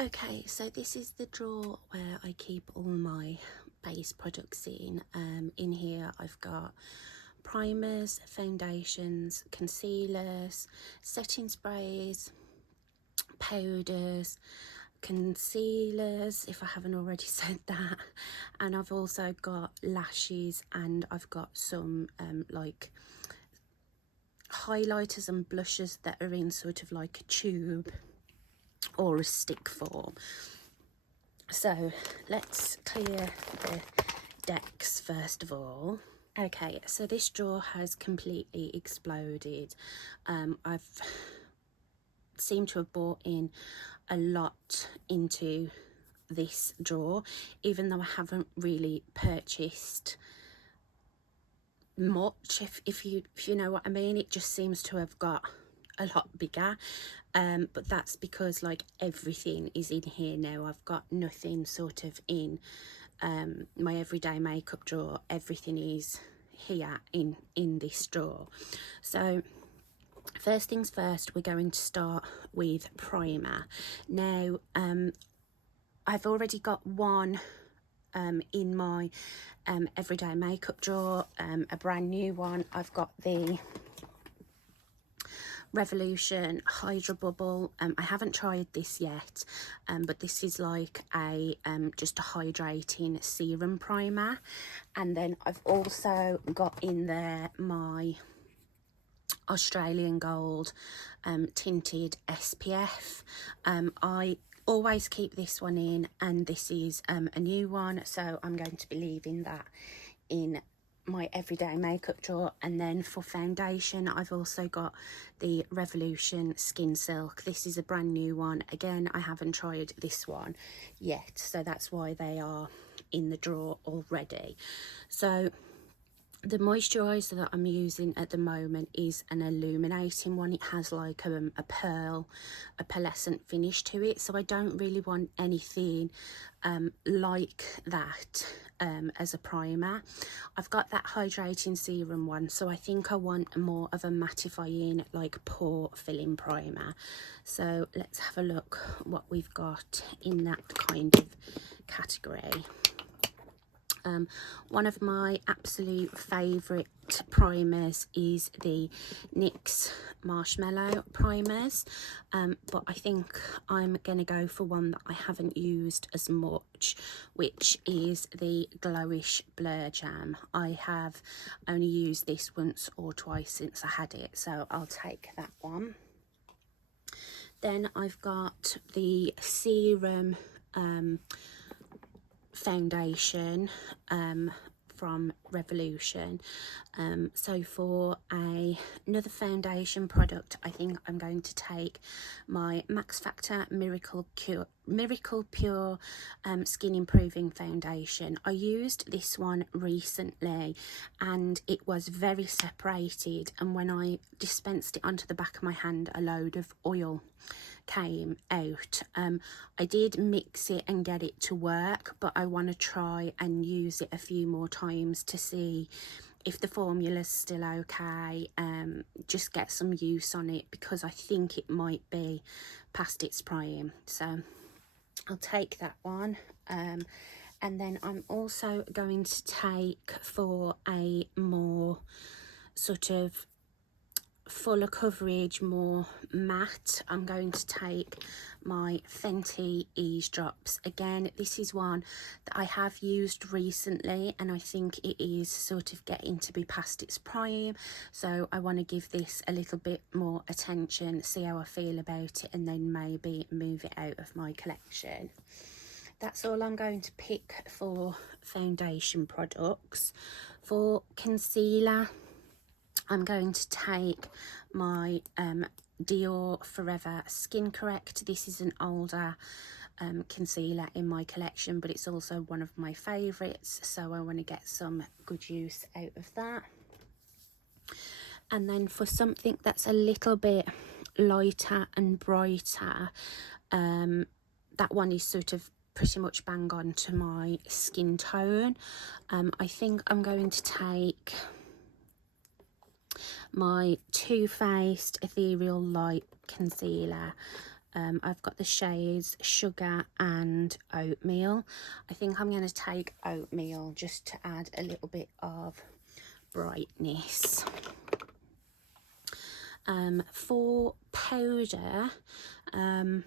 Okay, so this is the drawer where I keep all my base products in. In here I've got primers, foundations, concealers, setting sprays, powders, concealers, if I haven't already said that, and I've also got lashes, and I've got some like highlighters and blushes that are in sort of like a tube or a stick form. So let's clear the decks first of all. Okay, so this drawer has completely exploded. I've seemed to have bought in a lot into this drawer, even though I haven't really purchased much, if you know what I mean. It just seems to have got a lot bigger, but that's because like everything is in here now. I've got nothing sort of in my everyday makeup drawer. Everything is here in this drawer. So first things first, we're going to start with primer. Now I've already got one in my everyday makeup drawer, a brand new one. I've got the Revolution Hydra Bubble. I haven't tried this yet, but this is like a just a hydrating serum primer. And then I've also got in there my Australian Gold tinted SPF. I always keep this one in, and this is a new one, so I'm going to be leaving that in my everyday makeup drawer. And then for foundation, I've also got the Revolution Skin Silk. This is a brand new one. Again, I haven't tried this one yet, so that's why they are in the drawer already. So the moisturiser that I'm using at the moment is an illuminating one. It has like a pearlescent finish to it, so I don't really want anything like that as a primer. I've got that hydrating serum one, so I think I want more of a mattifying, like pore filling primer. So let's have a look what we've got in that kind of category. One of my absolute favourite primers is the NYX Marshmallow primers, but I think I'm going to go for one that I haven't used as much, which is the Glowish Blur Jam. I have only used this once or twice since I had it, so I'll take that one. Then I've got the Serum foundation from Revolution. So for another foundation product, I think I'm going to take my Max Factor Miracle Pure Skin Improving Foundation. I used this one recently and it was very separated, and when I dispensed it onto the back of my hand, a load of oil came out. I did mix it and get it to work, but I want to try and use it a few more times to see if the formula's still okay. Just get some use on it, because I think it might be past its prime, so I'll take that one. And then I'm also going to take, for a more sort of fuller coverage, more matte, I'm going to take my Fenty Ease Drops. Again, this is one that I have used recently, and I think it is sort of getting to be past its prime, so I want to give this a little bit more attention, see how I feel about it, and then maybe move it out of my collection. That's all I'm going to pick for foundation products. For concealer, I'm going to take my Dior Forever Skin Correct. This is an older concealer in my collection, but it's also one of my favourites, so I want to get some good use out of that. And then for something that's a little bit lighter and brighter, that one is sort of pretty much bang on to my skin tone. I think I'm going to take my Too Faced Ethereal Light Concealer. I've got the shades Sugar and Oatmeal. I think I'm going to take Oatmeal just to add a little bit of brightness. For powder, I'm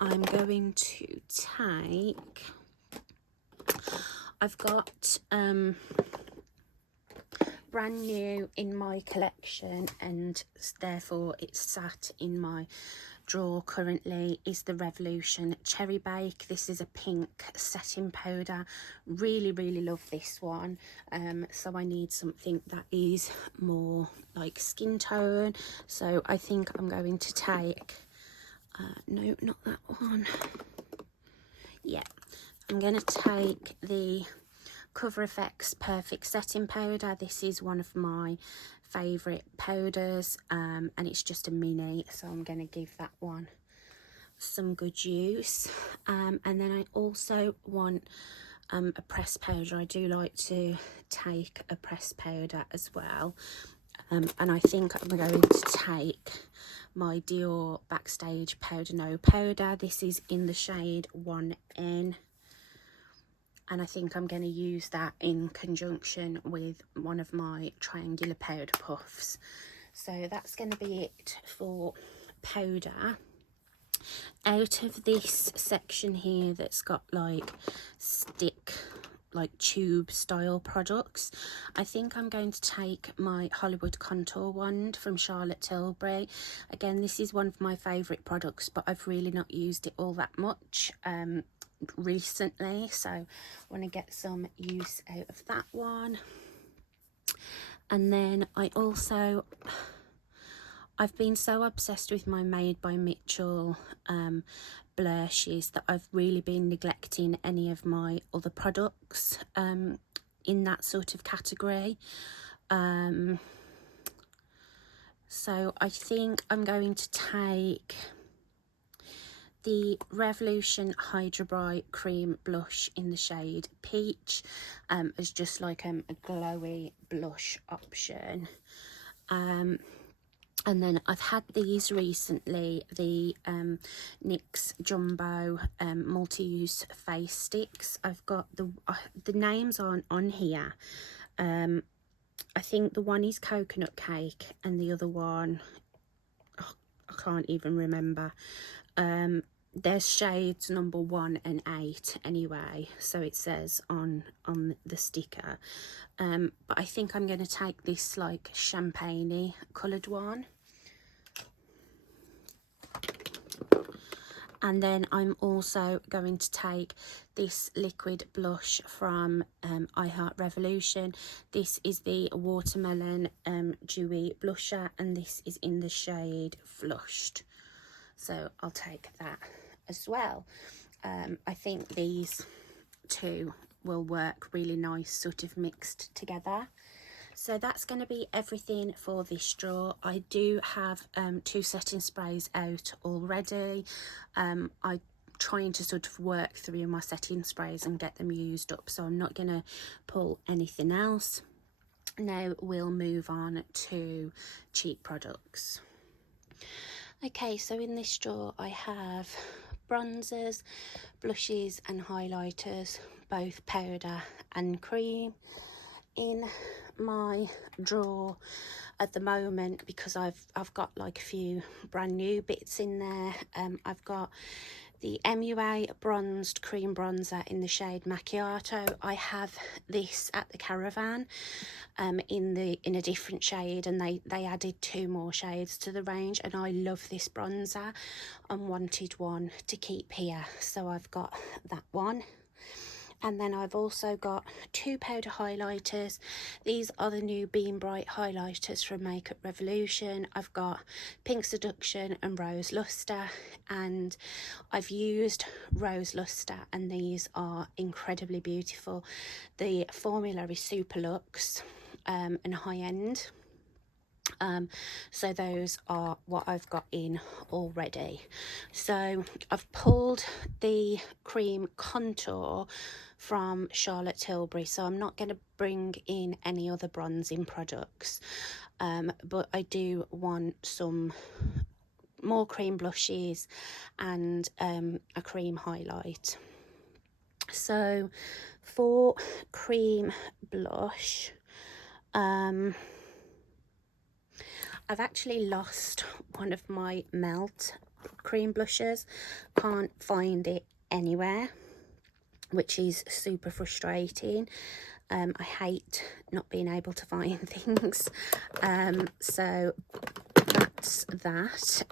going to take, I've got brand new in my collection, and therefore it's sat in my drawer currently, is the Revolution Cherry Bake. This is a pink setting powder. Really love this one. So I need something that is more like skin tone, so I think I'm going to take no, not that one. Yeah, I'm going to take the Cover FX Perfect Setting Powder. This is one of my favourite powders, and it's just a mini, so I'm going to give that one some good use. And then I also want a pressed powder. I do like to take a pressed powder as well, and I think I'm going to take my Dior Backstage Powder No Powder. This is in the shade 1N. And I think I'm going to use that in conjunction with one of my triangular powder puffs. So that's going to be it for powder. Out of this section here that's got like stick, like tube style products, I think I'm going to take my Hollywood Contour Wand from Charlotte Tilbury. Again, this is one of my favourite products, but I've really not used it all that much recently, so I want to get some use out of that one. And then I've been so obsessed with my Made by Mitchell blushes that I've really been neglecting any of my other products in that sort of category. So I think I'm going to take the Revolution Hydra Bright Cream Blush in the shade Peach as just like a glowy blush option. And then I've had these recently, the NYX Jumbo multi-use face sticks. I've got the names aren't on here. I think the one is Coconut Cake and the other one, oh, I can't even remember. There's shades number 1 and 8 anyway, so it says on the sticker. But I think I'm going to take this like champagne-y coloured one. And then I'm also going to take this liquid blush from I Heart Revolution. This is the Watermelon Dewy Blusher, and this is in the shade Flushed. So I'll take that as well. I think these two will work really nice, sort of mixed together. So that's going to be everything for this drawer. I do have 2 setting sprays out already. I'm trying to sort of work through my setting sprays and get them used up, so I'm not going to pull anything else. Now we'll move on to cheap products. Okay, so in this drawer I have bronzers, blushes and highlighters, both powder and cream. In my drawer at the moment, because I've got like a few brand new bits in there, I've got the MUA bronzed cream bronzer in the shade Macchiato. I have this at the Caravan in a different shade, and they added 2 more shades to the range, and I love this bronzer and wanted one to keep here, so I've got that one. And then I've also got 2 powder highlighters. These are the new Beam Bright highlighters from Makeup Revolution. I've got Pink Seduction and Rose Luster, and I've used Rose Luster, and these are incredibly beautiful. The formula is super luxe and high end. So those are what I've got in already. So I've pulled the cream contour from Charlotte Tilbury, so I'm not going to bring in any other bronzing products, but I do want some more cream blushes and a cream highlight. So for cream blush, I've actually lost one of my melt cream blushes. Can't find it anywhere, which is super frustrating. I hate not being able to find things. So that's that.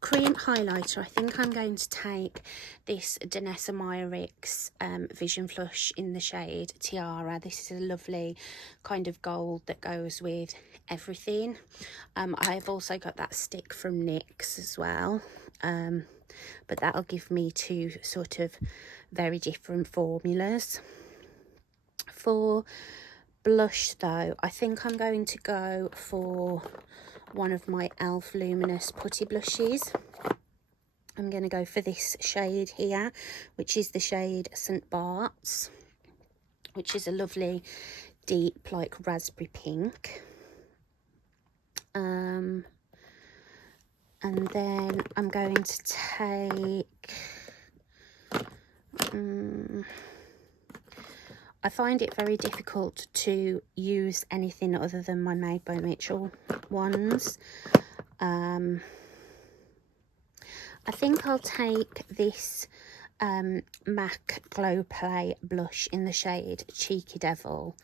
Cream highlighter, I think I'm going to take this Danessa Meyerix Vision Flush in the shade Tiara. This is a lovely kind of gold that goes with everything. I've also got that stick from NYX as well, but that'll give me two sort of very different formulas. For blush though, I think I'm going to go for one of my e.l.f. Luminous Putty blushes. I'm going to go for this shade here, which is the shade St. Bart's, which is a lovely deep like raspberry pink. And then I'm going to take I find it very difficult to use anything other than my Made by Mitchell ones. I think I'll take this MAC Glow Play blush in the shade Cheeky Devil.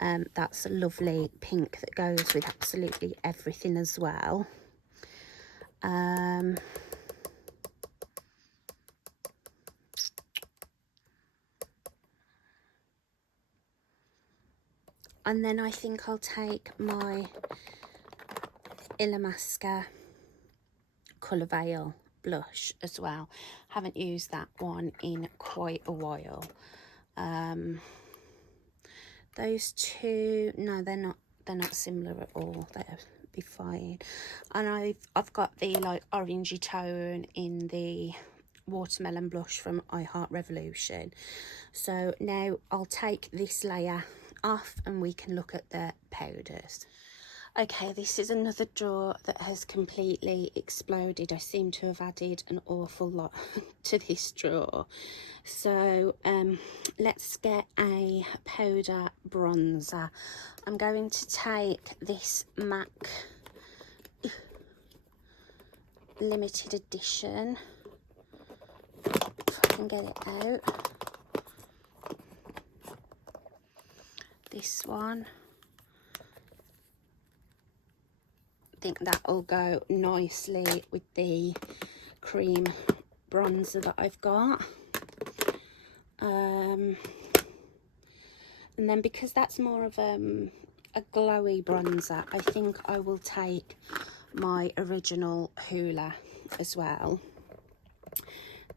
That's a lovely pink that goes with absolutely everything as well. And then I think I'll take my Illamasqua Colour Veil blush as well. Haven't used that one in quite a while. Those two, no, they're not similar at all. They'll be fine. And I've got the like orangey tone in the watermelon blush from I Heart Revolution. So now I'll take this layer off and we can look at the powders. Okay, this is another drawer that has completely exploded. I seem to have added an awful lot to this drawer. So let's get a powder bronzer. I'm going to take this MAC limited edition, if I can get it out. This one. I think that will go nicely with the cream bronzer that I've got. And then because that's more of a glowy bronzer, I think I will take my original Hoola as well.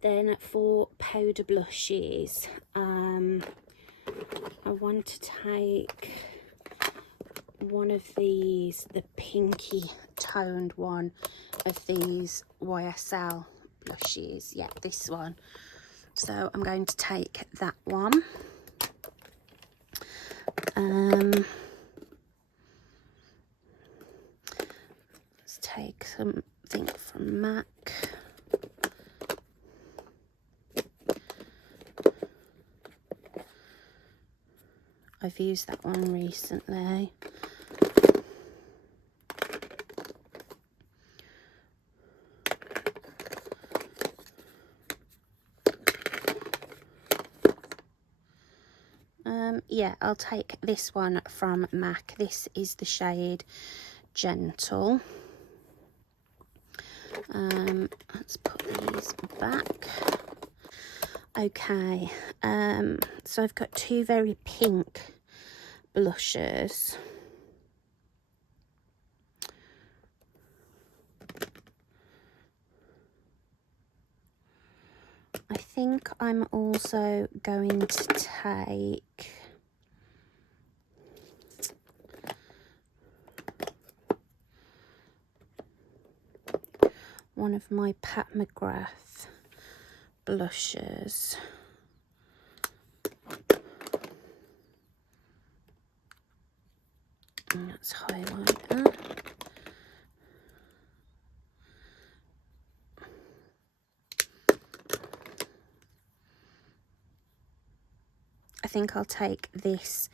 Then for powder blushes, I want to take one of these, the pinky toned one of these YSL blushes. Yeah, this one. So I'm going to take that one. Let's take something from MAC. I've used that one recently. Yeah, I'll take this one from MAC. This is the shade Gentle. Let's put these back. Okay, so I've got two very pink blushes. I think I'm also going to take one of my Pat McGrath blushes. And let's highlight that. think I'll take this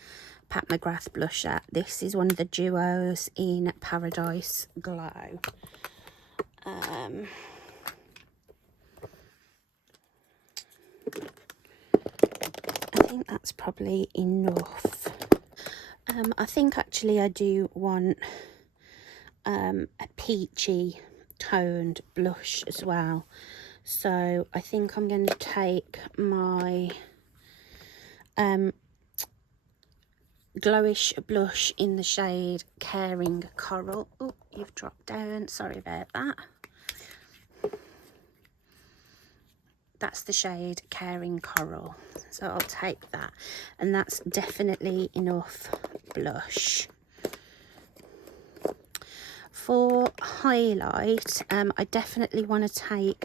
Pat McGrath blusher. This is one of the duos in Paradise Glow. I think that's probably enough. I think actually I do want a peachy toned blush as well. So I think I'm going to take my glowish blush in the shade Caring Coral. Oh, you've dropped down. Sorry about that. That's the shade Caring Coral. So I'll take that. And that's definitely enough blush. For highlight, I definitely want to take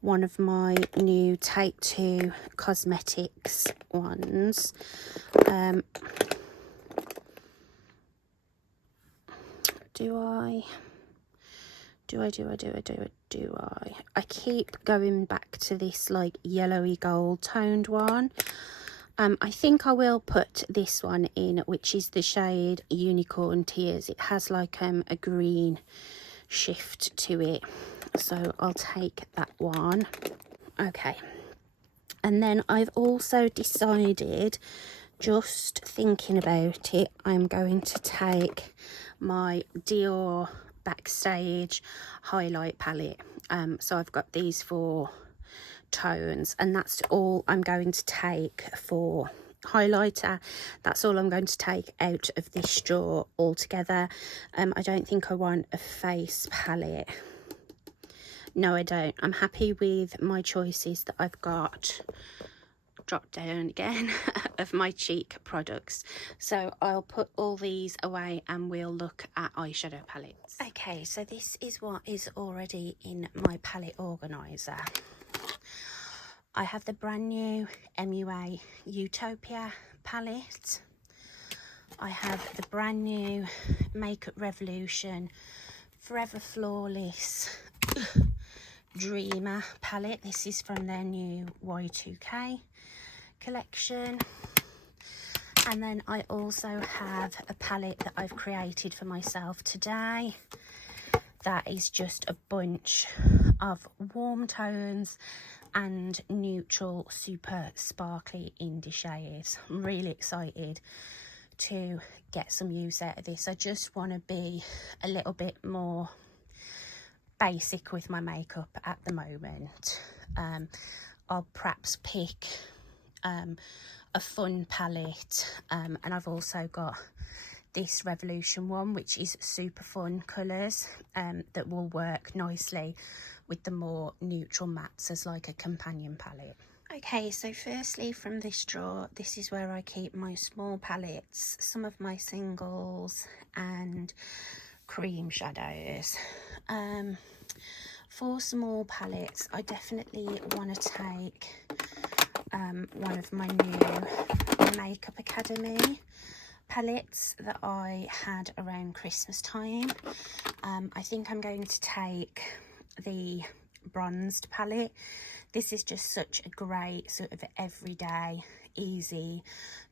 one of my new Take Two Cosmetics ones. I keep going back to this like yellowy gold toned one. I think I will put this one in, which is the shade Unicorn Tears. It has like a green shift to it, so I'll take that one. Okay, and then I've also decided, just thinking about it, I'm going to take my Dior Backstage highlight palette. So I've got these 4 tones, and that's all I'm going to take for highlighter. That's all I'm going to take out of this drawer altogether. I don't think I want a face palette. No, I don't. I'm happy with my choices that I've got. Drop down again of my cheek products. So I'll put all these away and we'll look at eyeshadow palettes. Okay, so this is what is already in my palette organizer. I have the brand new MUA Utopia palette. I have the brand new Makeup Revolution Forever Flawless Dreamer palette. This is from their new Y2K collection. And then I also have a palette that I've created for myself today. That is just a bunch of warm tones and neutral super sparkly indie shades. I'm really excited to get some use out of this. I just want to be a little bit more basic with my makeup at the moment. I'll perhaps pick a fun palette, and I've also got this Revolution one, which is super fun colours, that will work nicely with the more neutral mattes as like a companion palette. Okay, so firstly from this drawer, this is where I keep my small palettes, some of my singles and cream shadows. For small palettes, I definitely want to take one of my new Makeup Academy palettes that I had around Christmas time. I think I'm going to take the bronzed palette. This is just such a great sort of everyday, easy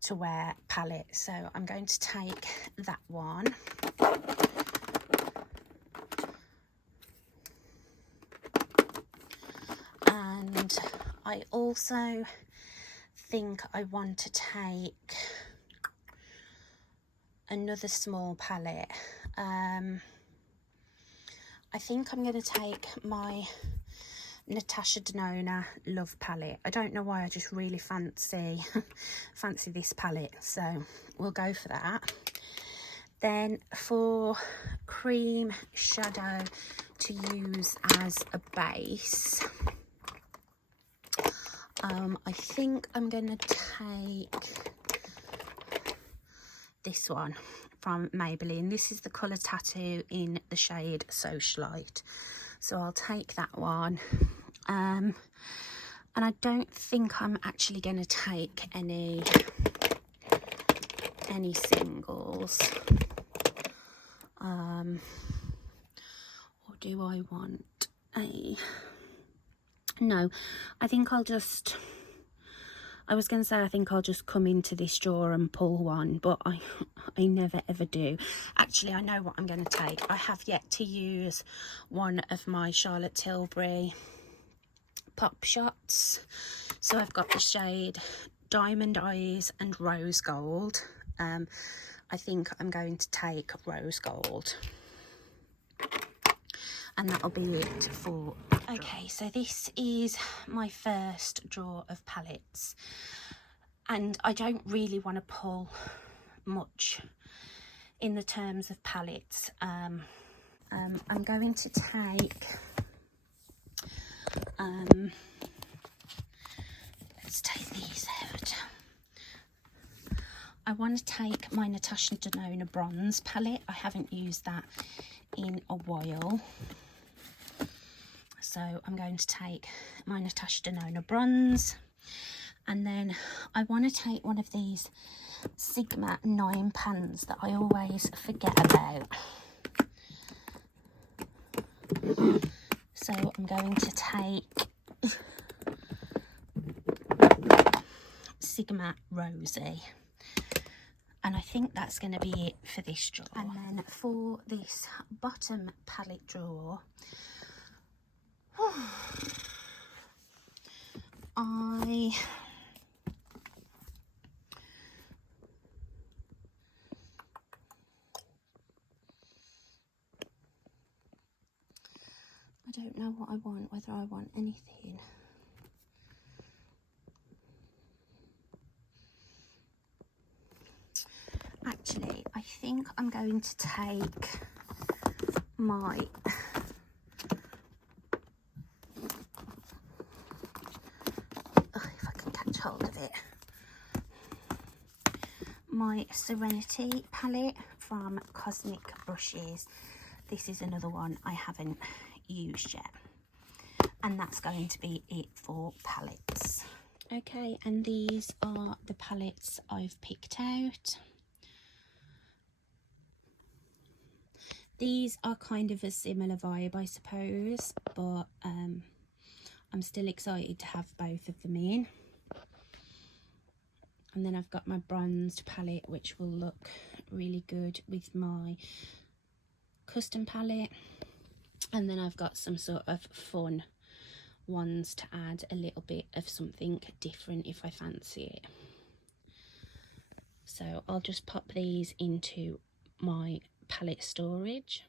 to wear palette, so I'm going to take that one. And I also think I want to take another small palette. I think I'm going to take my Natasha Denona Love palette. I don't know why, I just really fancy this palette, so we'll go for that. Then for cream shadow to use as a base, I think I'm going to take this one from Maybelline. This is the colour Tattoo in the shade Socialite. So I'll take that one. And I don't think I'm actually going to take any singles. Or do I want a... No, I think I'll just I was going to say I think I'll just come into this drawer and pull one, but I never ever do. Actually, I know what I'm going to take. I have yet to use one of my Charlotte Tilbury pop shots. So I've got the shade Diamond Eyes and Rose Gold. I think I'm going to take Rose Gold. And that'll be it for okay, so this is my first drawer of palettes, and I don't really want to pull much in the terms of palettes. I'm going to take let's take these out. I want to take my Natasha Denona bronze palette. I haven't used that in a while. So I'm going to take my Natasha Denona bronze, and then I want to take one of these Sigma 9 pans that I always forget about. So I'm going to take Sigma Rosy, and I think that's going to be it for this drawer. And then for this bottom palette drawer, I don't know what I want, whether I want anything. Actually, I think I'm going to take my if I can catch hold of it, my Serenity palette from Cosmic Brushes. This is another one I haven't used yet, and that's going to be it for palettes. Okay, and these are the palettes I've picked out. These are kind of a similar vibe, I suppose, but I'm still excited to have both of them in. And then I've got my bronzed palette, which will look really good with my custom palette. And then I've got some sort of fun ones to add a little bit of something different if I fancy it. So I'll just pop these into my palette storage.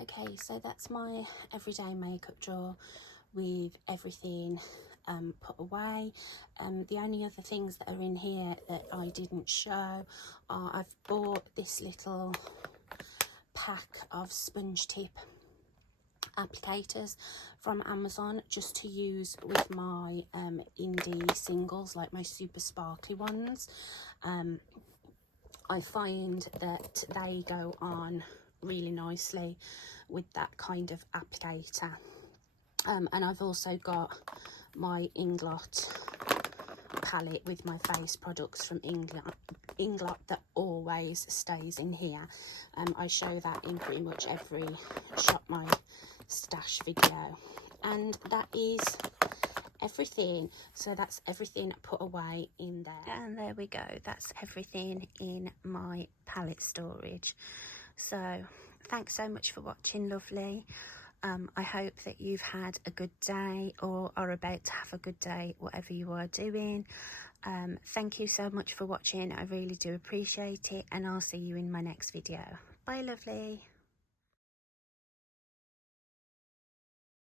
Okay, so that's my everyday makeup drawer with everything put away. The only other things that are in here that I didn't show are I've bought this little pack of sponge tip applicators from Amazon just to use with my indie singles, like my super sparkly ones. I find that they go on really nicely with that kind of applicator. And I've also got my Inglot palette with my face products from Inglot that always stays in here. I show that in pretty much every Shop My Stash video. And that is everything. So that's everything put away in there. And there we go. That's everything in my palette storage. So thanks so much for watching, lovely. I hope that you've had a good day or are about to have a good day, whatever you are doing. Thank you so much for watching. I really do appreciate it, and I'll see you in my next video. Bye, lovely.